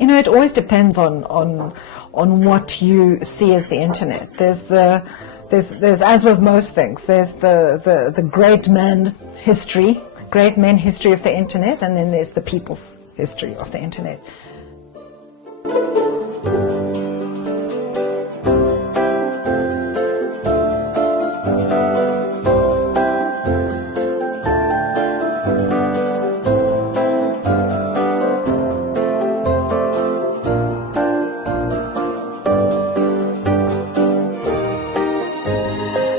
You know, it always depends on what you see as the internet. There's as with most things, there's the great men history of the internet, and then there's the people's history of the internet.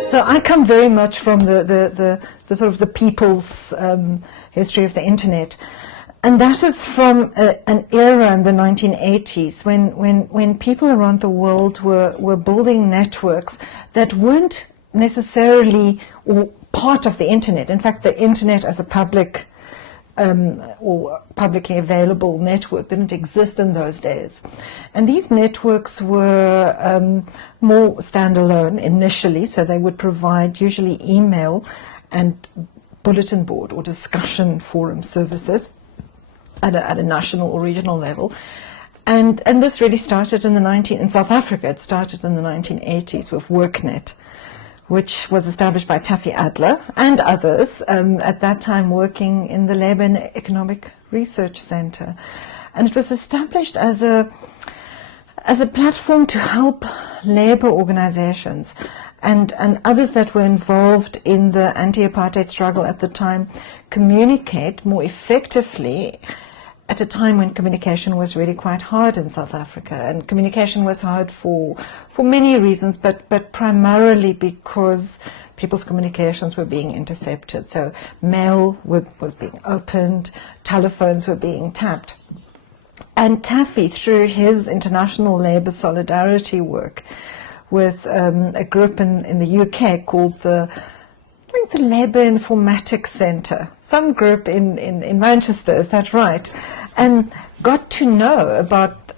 So I come very much from the sort of the people's history of the internet, and that is from an era in the 1980s when people around the world were building networks that weren't necessarily part of the internet. In fact, the internet as a public or publicly available network didn't exist in those days. And these networks were more standalone initially, so they would provide usually email and bulletin board or discussion forum services at a national or regional level. And this really started in South Africa. It started in the 1980s with WorkNet, which was established by Taffy Adler and others, at that time working in the Labour and Economic Research Centre. And it was established as a platform to help labour organisations and others that were involved in the anti-apartheid struggle at the time communicate more effectively at a time when communication was really quite hard in South Africa. And communication was hard for many reasons, but primarily because people's communications were being intercepted. So mail was being opened, telephones were being tapped. And Taffy, through his international labour solidarity work with a group in the UK called the Labour Informatics Centre, some group in Manchester, is that right? And got to know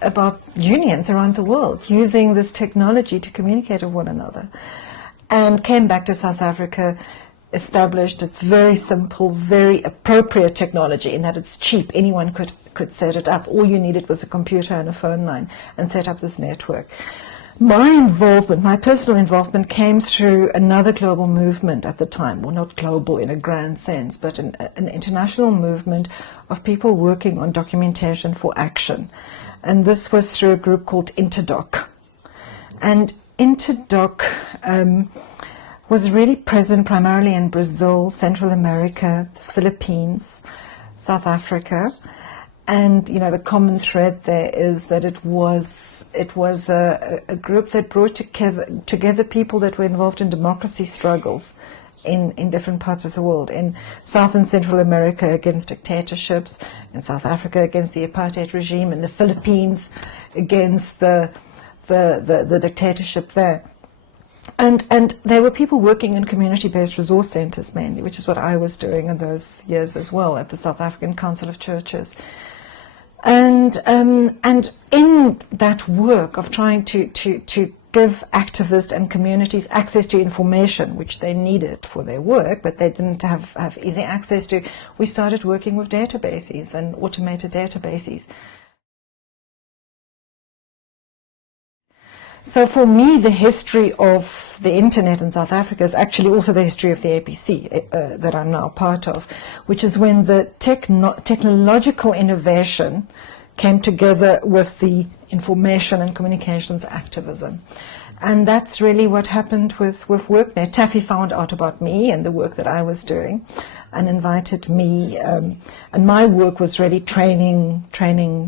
about unions around the world using this technology to communicate with one another. And came back to South Africa, established its very simple, very appropriate technology in that it's cheap. Anyone could set it up. All you needed was a computer and a phone line and set up this network. My personal involvement came through another global movement at the time, well, not global in a grand sense, but an international movement of people working on documentation for action. And this was through a group called Interdoc. And Interdoc was really present primarily in Brazil, Central America, the Philippines, South Africa. And, you know, the common thread there is that it was a group that brought together people that were involved in democracy struggles in different parts of the world. In South and Central America against dictatorships, in South Africa against the apartheid regime, in the Philippines against the dictatorship there. And there were people working in community-based resource centres mainly, which is what I was doing in those years as well at the South African Council of Churches. And in that work of trying to give activists and communities access to information, which they needed for their work, but they didn't have easy access to, we started working with databases and automated databases. So for me, the history of the internet in South Africa is actually also the history of the APC that I'm now part of, which is when the technological innovation came together with the information and communications activism. And that's really what happened with WorkNet. Taffy found out about me and the work that I was doing and invited me. And my work was really training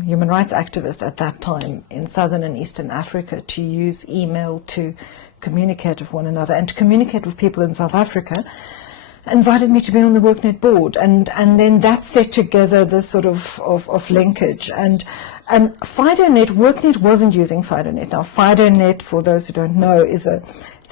human rights activists at that time in Southern and Eastern Africa to use email to communicate with one another and to communicate with people in South Africa. Invited me to be on the WorkNet board, and then that set together this sort of linkage. And FidoNet, WorkNet wasn't using FidoNet. Now, FidoNet, for those who don't know, it's a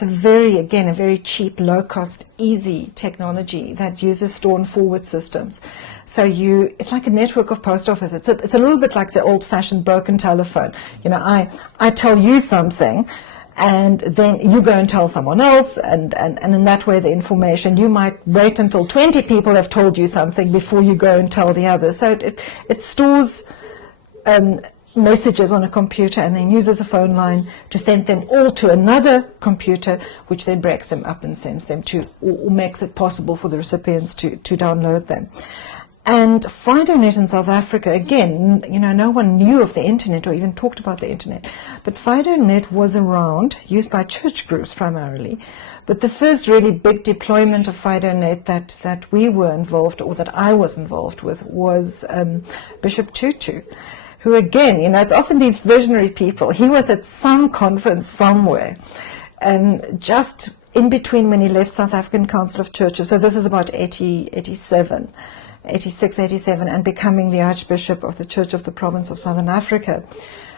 very cheap, low-cost, easy technology that uses store and forward systems. So it's like a network of post office. It's a little bit like the old-fashioned broken telephone. You know, I tell you something, and then you go and tell someone else, and in that way the information, you might wait until 20 people have told you something before you go and tell the others. So it stores messages on a computer and then uses a phone line to send them all to another computer, which then breaks them up and sends them to, or makes it possible for the recipients to download them. And FidoNet in South Africa, again, you know, no one knew of the internet or even talked about the internet, but FidoNet was around, used by church groups primarily. But the first really big deployment of FidoNet that we were involved, or that I was involved with, was Bishop Tutu, who, again, you know, it's often these visionary people. He was at some conference somewhere, and just in between when he left South African Council of Churches, so this is about 86, 87, and becoming the Archbishop of the Church of the Province of Southern Africa,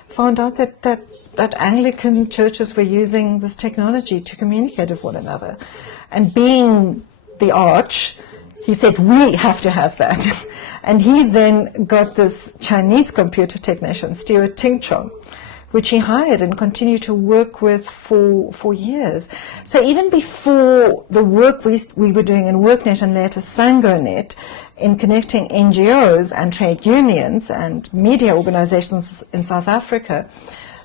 found out that Anglican churches were using this technology to communicate with one another. And being the Arch, he said, we have to have that. And he then got this Chinese computer technician, Stuart Tingchong, which he hired and continued to work with for years. So even before the work we were doing in WorkNet and later SangoNet, in connecting NGOs and trade unions and media organizations in South Africa,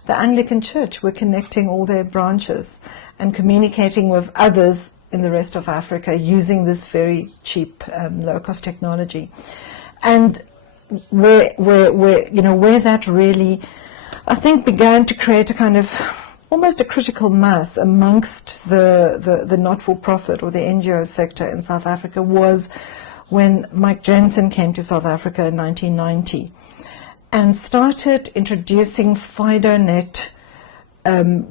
the Anglican Church were connecting all their branches and communicating with others in the rest of Africa using this very cheap, low-cost technology. And where that really, I think, began to create a kind of almost a critical mass amongst the not-for-profit or the NGO sector in South Africa was when Mike Jensen came to South Africa in 1990 and started introducing FidoNet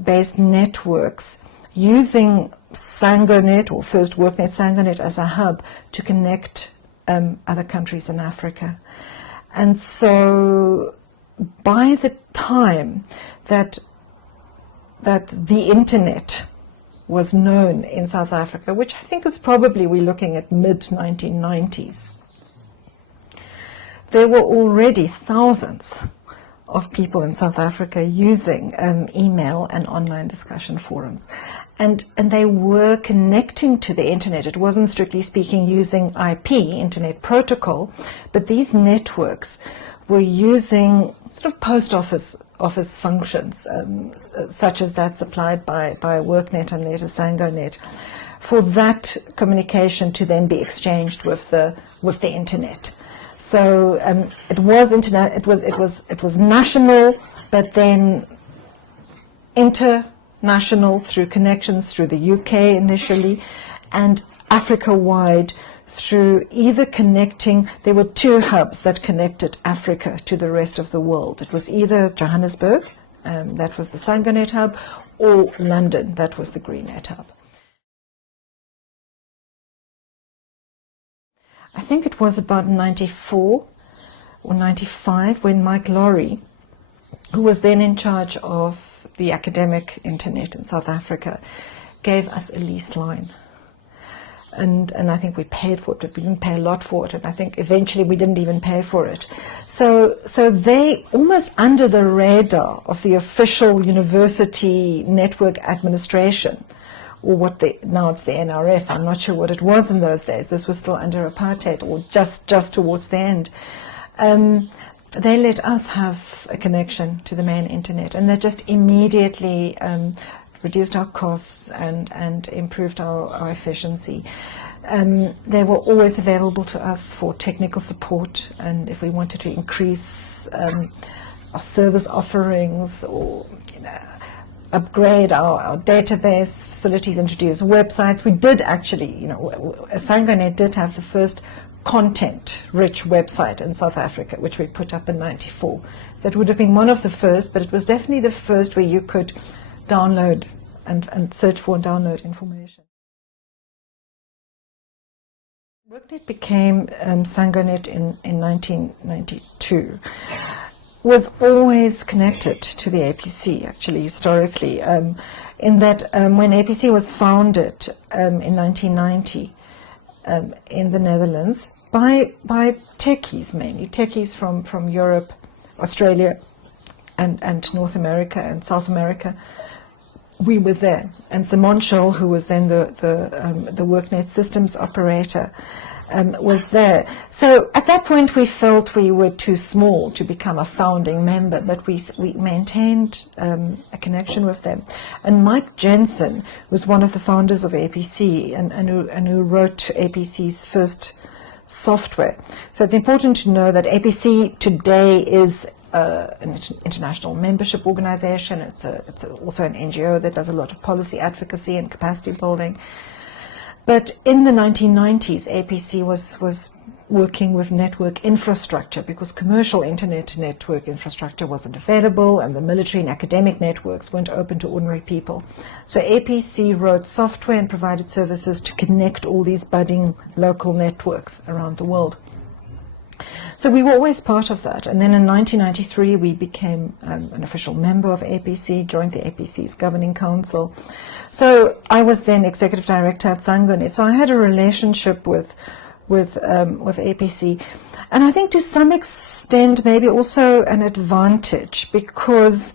based networks using SangoNet, or first WorkNet SangoNet, as a hub to connect other countries in Africa. And so by the time that the internet was known in South Africa, which I think is probably, we're looking at mid-1990s, there were already thousands of people in South Africa using email and online discussion forums. And they were connecting to the internet. It wasn't strictly speaking using IP, Internet Protocol, but these networks were using sort of post office functions, such as that supplied by WorkNet and later SangoNet, for that communication to then be exchanged with the internet. So it was internet. It was national, but then international through connections through the UK initially, and Africa-wide through either connecting. There were two hubs that connected Africa to the rest of the world. It was either Johannesburg, that was the SangoNet hub, or London, that was the GreenNet hub. I think it was about 94 or 95 when Mike Laurie, who was then in charge of the academic internet in South Africa, gave us a lease line. And I think we paid for it, but we didn't pay a lot for it. And I think eventually we didn't even pay for it. So they, almost under the radar of the official university network administration, or now it's the NRF, I'm not sure what it was in those days. This was still under apartheid, or just towards the end. They let us have a connection to the main internet, and they just immediately reduced our costs and improved our efficiency. They were always available to us for technical support, and if we wanted to increase our service offerings or upgrade our database facilities, introduce websites. We did actually, SangoNet did have the first content-rich website in South Africa, which we put up in '94. So it would have been one of the first, but it was definitely the first where you could download and search for and download information. WorkNet became SangoNet in 1992. Was always connected to the APC, actually, historically, in that when APC was founded in 1990 in the Netherlands by techies, mainly techies from Europe, Australia, and North America and South America. We were there, and Simon Scholl, who was then the WorkNet systems operator, was there. So at that point we felt we were too small to become a founding member, but we maintained a connection with them. And Mike Jensen was one of the founders of APC and who wrote APC's first software. So it's important to know that APC today is an international membership organization. It's also an NGO that does a lot of policy advocacy and capacity building. But in the 1990s, APC was working with network infrastructure because commercial internet network infrastructure wasn't available and the military and academic networks weren't open to ordinary people. So APC wrote software and provided services to connect all these budding local networks around the world. So we were always part of that. And then in 1993, we became an official member of APC, joined the APC's governing council. So I was then executive director at ZACR. So I had a relationship with APC. And I think to some extent maybe also an advantage, because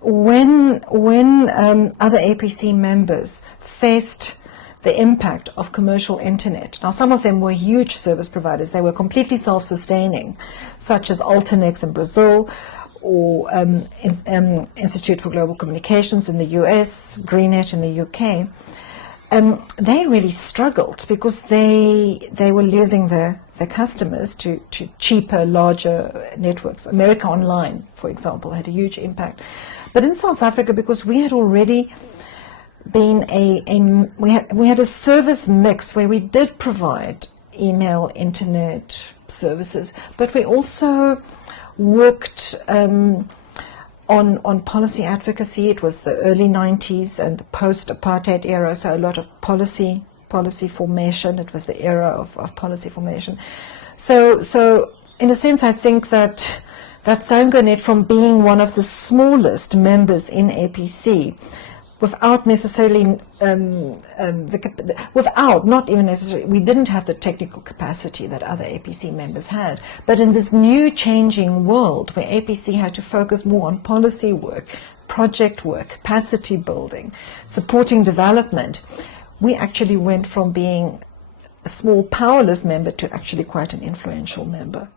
when other APC members faced the impact of commercial internet. Now, some of them were huge service providers. They were completely self-sustaining, such as Alternex in Brazil, or Institute for Global Communications in the US, Greennet in the UK. They really struggled because they were losing their customers to cheaper, larger networks. America Online, for example, had a huge impact. But in South Africa, because we had already been we had a service mix where we did provide email, internet services, but we also worked on policy advocacy. It was the early 90s and the post-apartheid era, so a lot of policy formation. It was the era of policy formation. So in a sense, I think that ZACR, from being one of the smallest members in APC, without necessarily, not even necessarily, we didn't have the technical capacity that other APC members had. But in this new changing world where APC had to focus more on policy work, project work, capacity building, supporting development, we actually went from being a small, powerless member to actually quite an influential member.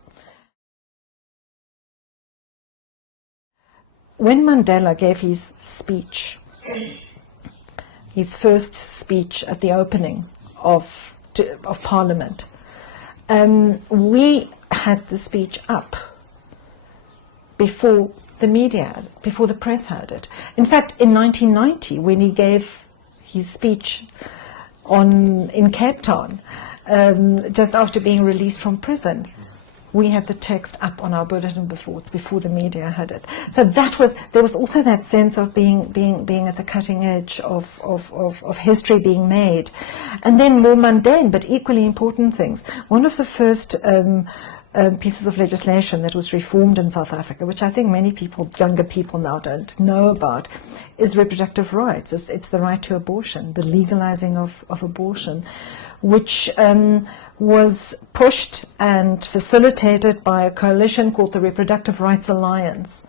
When Mandela gave his speech, his first speech at the opening of Parliament, we had the speech up before the media, before the press had it. In fact, in 1990, when he gave his speech in Cape Town, just after being released from prison, we had the text up on our bulletin before the media had it. So there was also that sense of being at the cutting edge of history being made. And then more mundane but equally important things. One of the first pieces of legislation that was reformed in South Africa, which I think many people, younger people now don't know about, is reproductive rights. It's the right to abortion, the legalizing of abortion, which was pushed and facilitated by a coalition called the Reproductive Rights Alliance.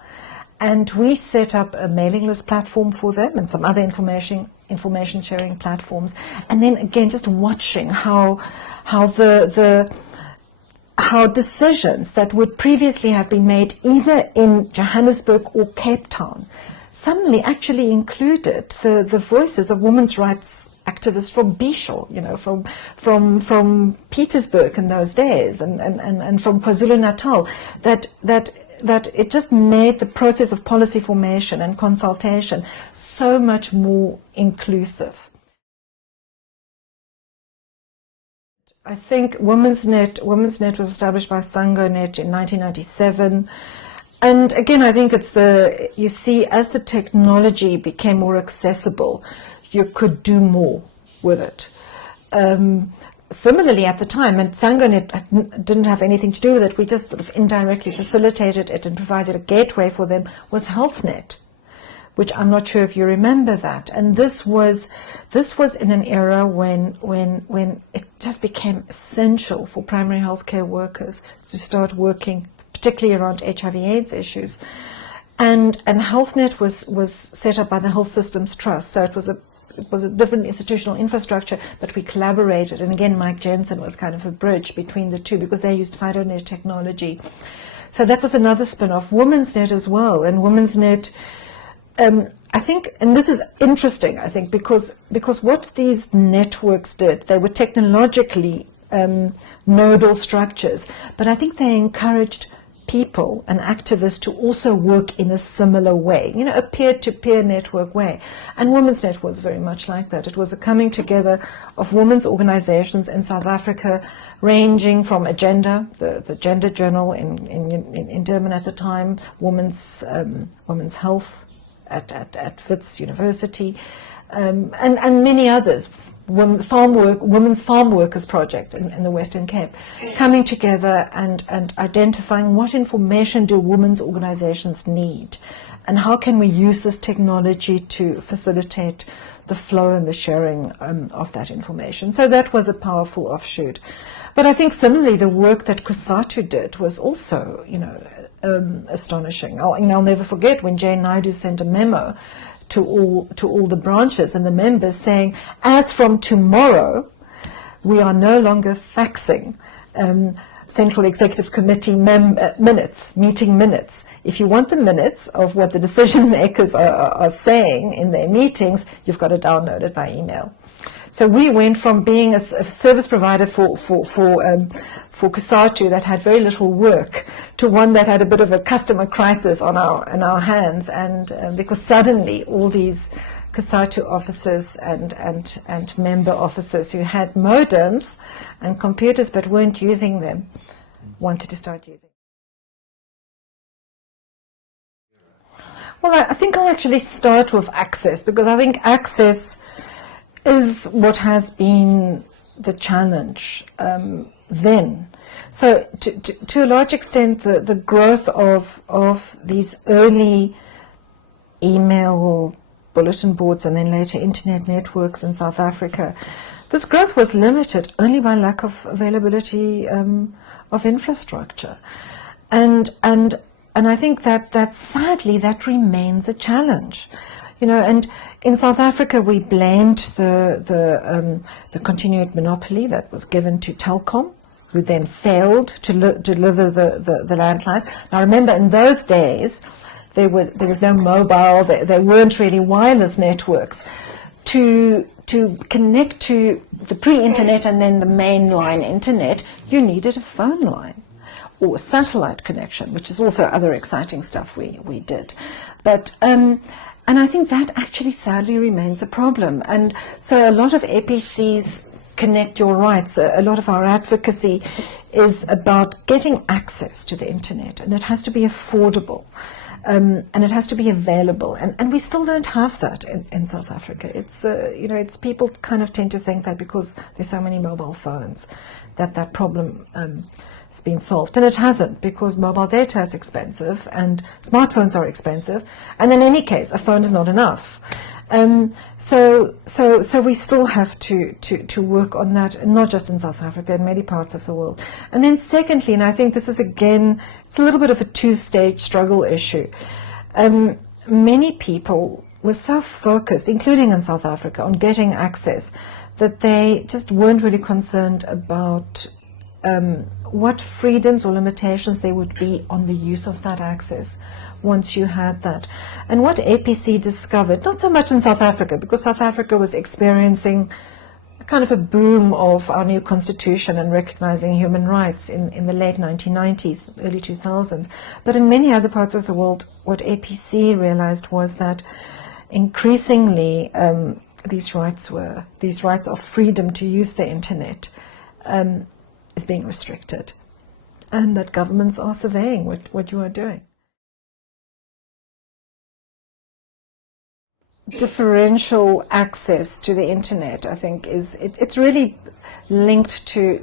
And we set up a mailing list platform for them and some other information sharing platforms. And then again, just watching how decisions that would previously have been made either in Johannesburg or Cape Town suddenly actually included the voices of women's rights activists from Bisho, from Petersburg in those days, and from KwaZulu-Natal, that it just made the process of policy formation and consultation so much more inclusive. I think Women's Net was established by SangoNet in 1997. And again, I think you see, as the technology became more accessible, you could do more with it. Similarly, at the time, and SangoNet didn't have anything to do with it, we just sort of indirectly facilitated it and provided a gateway for them, was HealthNet, which I'm not sure if you remember that. And this was in an era when it just became essential for primary healthcare workers to start working, particularly around HIV/AIDS issues. And HealthNet was set up by the Health Systems Trust, so it was a it was a different institutional infrastructure, but we collaborated. And again, Mike Jensen was kind of a bridge between the two because they used FidoNet technology. So that was another spin-off. Women's Net as well. And Women's Net, I think, and this is interesting, I think, because what these networks did, they were technologically nodal structures, but I think they encouraged people and activists to also work in a similar way, you know, a peer-to-peer network way. And Women's Net was very much like that. It was a coming together of women's organizations in South Africa, ranging from Agenda, the gender journal in Durban at the time, women's health at Wits University, and many others. Women's Farm Workers Project in the Western Cape, coming together and identifying what information do women's organizations need, and how can we use this technology to facilitate the flow and the sharing of that information. So that was a powerful offshoot. But I think similarly the work that COSATU did was also, you know, astonishing. I'll never forget when Jane Naidu sent a memo to all the branches and the members saying, as from tomorrow, we are no longer faxing Central Executive Committee meeting minutes. If you want the minutes of what the decision makers are saying in their meetings, you've got to download it by email. So we went from being a service provider for COSATU that had very little work to one that had a bit of a customer crisis on our hands, and because suddenly all these COSATU officers and member officers who had modems and computers but weren't using them wanted to start using. Well, I think I'll actually start with access, because I think access is what has been the challenge then. So to a large extent, the growth of these early email bulletin boards and then later internet networks in South Africa, this growth was limited only by lack of availability of infrastructure. And I think that sadly that remains a challenge. You know, and in South Africa, we blamed the continued monopoly that was given to Telkom, who then failed to deliver the landlines. Now, remember, in those days, there was no mobile, there weren't really wireless networks. To connect to the pre-internet and then the mainline internet, you needed a phone line or a satellite connection, which is also other exciting stuff we did. But and I think that actually sadly remains a problem. And so a lot of APC's Connect Your Rights, a lot of our advocacy is about getting access to the internet, and it has to be affordable, and it has to be available. And we still don't have that in South Africa. It's, you know, it's people kind of tend to think that because there's so many mobile phones that problem it's been solved, and it hasn't, because mobile data is expensive and smartphones are expensive, and in any case a phone is not enough. So we still have to work on that, not just in South Africa, in many parts of the world. And then secondly, and I think this is again, it's a little bit of a two-stage struggle issue. Many people were so focused, including in South Africa, on getting access that they just weren't really concerned about what freedoms or limitations there would be on the use of that access once you had that. And what APC discovered, not so much in South Africa, because South Africa was experiencing kind of a boom of our new constitution and recognizing human rights in the late 1990s, early 2000s, but in many other parts of the world, what APC realized was that increasingly these rights of freedom to use the internet is being restricted, and that governments are surveying what you are doing. Differential access to the internet, I think, it's really linked to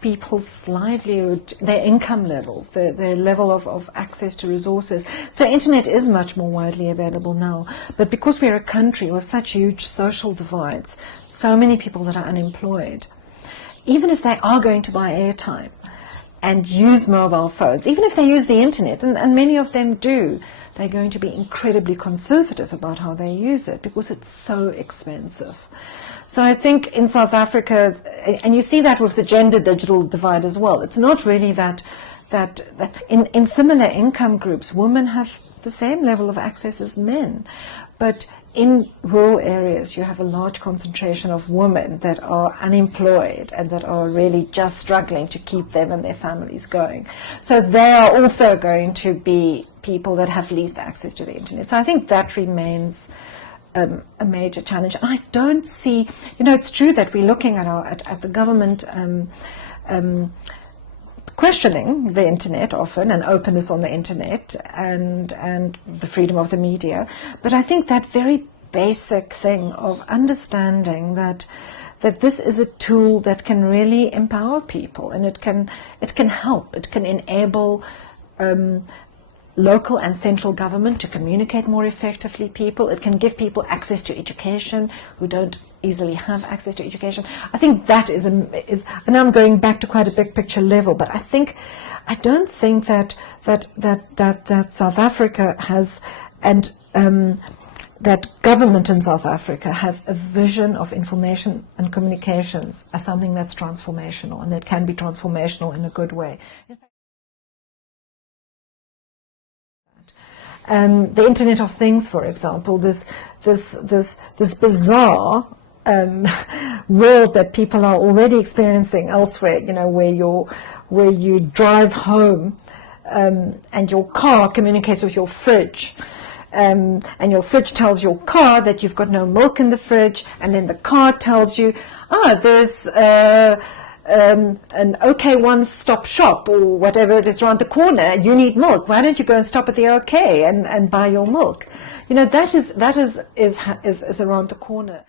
people's livelihood, their income levels, their level of access to resources. So internet is much more widely available now, but because we're a country with such huge social divides, so many people that are unemployed, even if they are going to buy airtime, and use mobile phones, even if they use the internet, and many of them do, they're going to be incredibly conservative about how they use it because it's so expensive. So I think in South Africa, and you see that with the gender digital divide as well, it's not really that in similar income groups, women have the same level of access as men. But in rural areas, you have a large concentration of women that are unemployed and that are really just struggling to keep them and their families going. So they are also going to be people that have least access to the internet. So I think that remains a major challenge. And I don't see, it's true that we're looking at the government questioning the internet often, and openness on the internet, and the freedom of the media. But I think that very basic thing of understanding that this is a tool that can really empower people, and it can help, it can enable local and central government to communicate more effectively it can give people access to education who don't easily have access to education. I think that is and I'm going back to quite a big picture level, but I don't think that South Africa has, and that government in South Africa have a vision of information and communications as something that's transformational, and that can be transformational in a good way. The Internet of Things, for example, this bizarre world that people are already experiencing elsewhere, where you drive home and your car communicates with your fridge, and your fridge tells your car that you've got no milk in the fridge, and then the car tells you, there's an OK one-stop shop or whatever it is around the corner. You need milk. Why don't you go and stop at the OK and buy your milk? That is around the corner.